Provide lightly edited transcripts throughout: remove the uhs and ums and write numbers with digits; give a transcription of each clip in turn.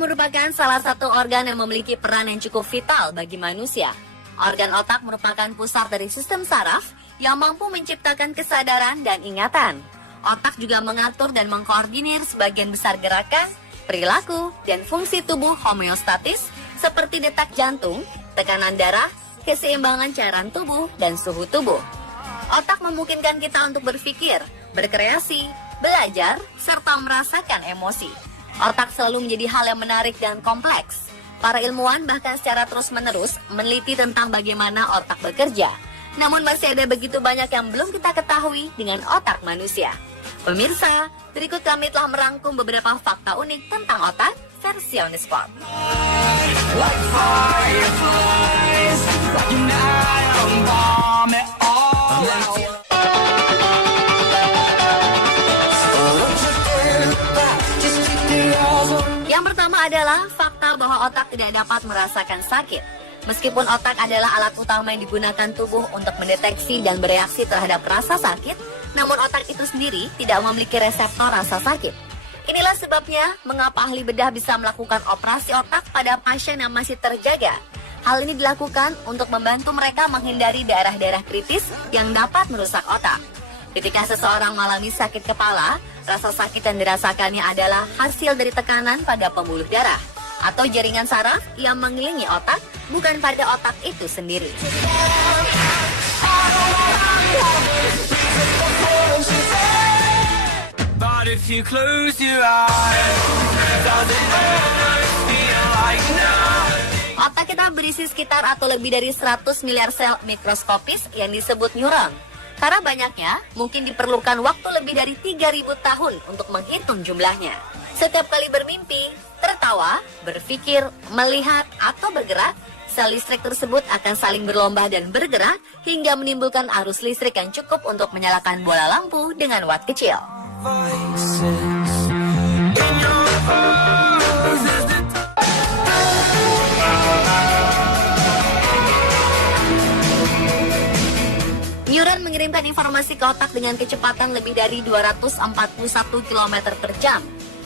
merupakan salah satu organ yang memiliki peran yang cukup vital bagi manusia. Organ otak merupakan pusat dari sistem saraf yang mampu menciptakan kesadaran dan ingatan. Otak juga mengatur dan mengkoordinir sebagian besar gerakan, perilaku, dan fungsi tubuh homeostatis seperti detak jantung, tekanan darah, keseimbangan cairan tubuh, dan suhu tubuh. Otak memungkinkan kita untuk berpikir, berkreasi, belajar, serta merasakan emosi. Otak selalu menjadi hal yang menarik dan kompleks. Para ilmuwan bahkan secara terus-menerus meneliti tentang bagaimana otak bekerja. Namun masih ada begitu banyak yang belum kita ketahui dengan otak manusia. Pemirsa, berikut kami telah merangkum beberapa fakta unik tentang otak versi On The Spot. Yang pertama adalah fakta bahwa otak tidak dapat merasakan sakit. Meskipun otak adalah alat utama yang digunakan tubuh untuk mendeteksi dan bereaksi terhadap rasa sakit, namun otak itu sendiri tidak memiliki reseptor rasa sakit. Inilah sebabnya mengapa ahli bedah bisa melakukan operasi otak pada pasien yang masih terjaga. Hal ini dilakukan untuk membantu mereka menghindari daerah-daerah kritis yang dapat merusak otak. Ketika seseorang mengalami sakit kepala, rasa sakit yang dirasakannya adalah hasil dari tekanan pada pembuluh darah atau jaringan saraf yang mengelilingi otak, bukan pada otak itu sendiri. Otak kita berisi sekitar atau lebih dari 100 miliar sel mikroskopis yang disebut neuron. Karena banyaknya, mungkin diperlukan waktu lebih dari 3.000 tahun untuk menghitung jumlahnya. Setiap kali bermimpi, tertawa, berpikir, melihat, atau bergerak, sel listrik tersebut akan saling berlomba dan bergerak hingga menimbulkan arus listrik yang cukup untuk menyalakan bola lampu dengan watt kecil. Neuron mengirimkan informasi ke otak dengan kecepatan lebih dari 241 km per jam.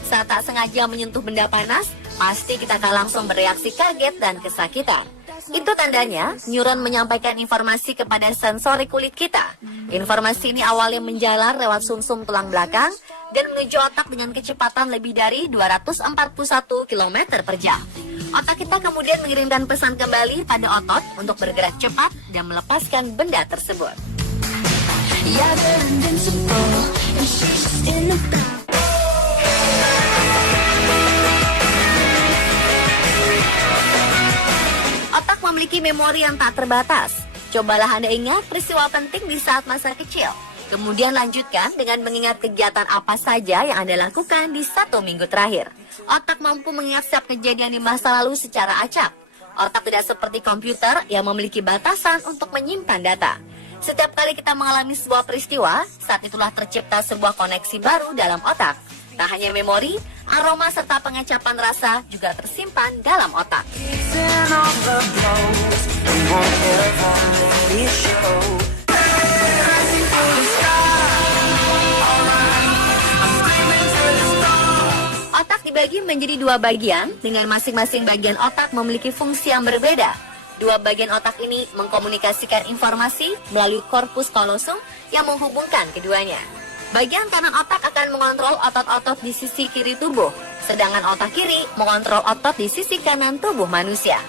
Saat tak sengaja menyentuh benda panas, pasti kita akan langsung bereaksi kaget dan kesakitan. Itu tandanya neuron menyampaikan informasi kepada sensori kulit kita. Informasi ini awalnya menjalar lewat sumsum tulang belakang dan menuju otak dengan kecepatan lebih dari 241 km per jam. Otak kita kemudian mengirimkan pesan kembali pada otot untuk bergerak cepat dan melepaskan benda tersebut. Otak memiliki memori yang tak terbatas. Cobalah Anda ingat peristiwa penting di saat masa kecil. Kemudian lanjutkan dengan mengingat kegiatan apa saja yang Anda lakukan di 1 minggu terakhir. Otak mampu mengingat setiap kejadian di masa lalu secara acak. Otak tidak seperti komputer yang memiliki batasan untuk menyimpan data. Setiap kali kita mengalami sebuah peristiwa, saat itulah tercipta sebuah koneksi baru dalam otak. Tak hanya memori, aroma serta pengecapan rasa juga tersimpan dalam otak. Otak dibagi menjadi 2 bagian, dengan masing-masing bagian otak memiliki fungsi yang berbeda. 2 bagian otak ini mengkomunikasikan informasi melalui korpus kolosum yang menghubungkan keduanya. Bagian kanan otak akan mengontrol otot-otot di sisi kiri tubuh, sedangkan otak kiri mengontrol otot di sisi kanan tubuh manusia.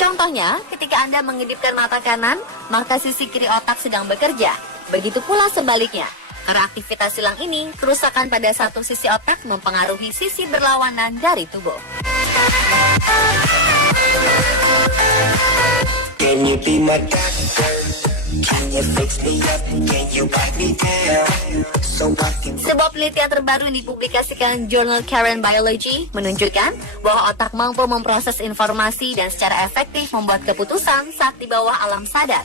Contohnya, ketika Anda mengedipkan mata kanan, maka sisi kiri otak sedang bekerja. Begitu pula sebaliknya. Karena aktivitas silang ini, kerusakan pada satu sisi otak mempengaruhi sisi berlawanan dari tubuh. Can you be my doctor? Can you fix me up? Can you wipe me down? Sebuah penelitian terbaru yang dipublikasikan jurnal Current Biology menunjukkan bahwa otak mampu memproses informasi dan secara efektif membuat keputusan saat di bawah alam sadar.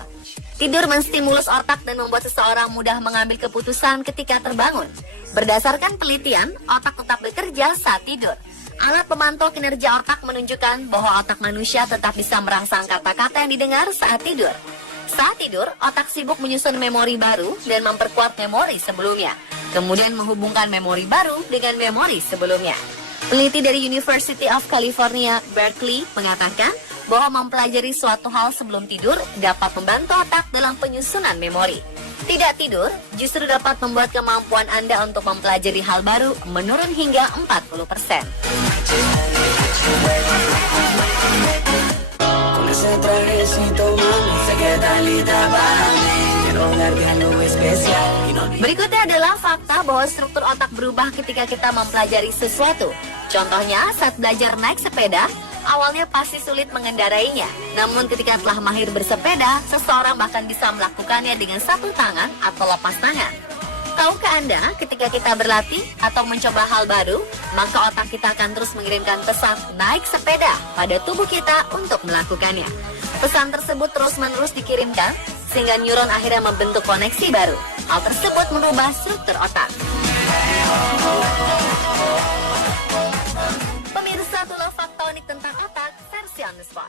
Tidur menstimulus otak dan membuat seseorang mudah mengambil keputusan ketika terbangun. Berdasarkan penelitian, otak tetap bekerja saat tidur. Alat pemantau kinerja otak menunjukkan bahwa otak manusia tetap bisa merangsang kata-kata yang didengar saat tidur. Saat tidur, otak sibuk menyusun memori baru dan memperkuat memori sebelumnya, kemudian menghubungkan memori baru dengan memori sebelumnya. Peneliti dari University of California, Berkeley mengatakan bahwa mempelajari suatu hal sebelum tidur dapat membantu otak dalam penyusunan memori. Tidak tidur justru dapat membuat kemampuan Anda untuk mempelajari hal baru menurun hingga 40%. Berikutnya adalah fakta bahwa struktur otak berubah ketika kita mempelajari sesuatu. Contohnya, saat belajar naik sepeda, awalnya pasti sulit mengendarainya. Namun ketika telah mahir bersepeda, seseorang bahkan bisa melakukannya dengan satu tangan atau lepas tangan. Tahukah Anda, ketika kita berlatih atau mencoba hal baru, maka otak kita akan terus mengirimkan pesan naik sepeda pada tubuh kita untuk melakukannya. Pesan tersebut terus-menerus dikirimkan, sehingga neuron akhirnya membentuk koneksi baru. Hal tersebut merubah struktur otak. Pemirsa, itulah fakta unik tentang otak versi on the spot.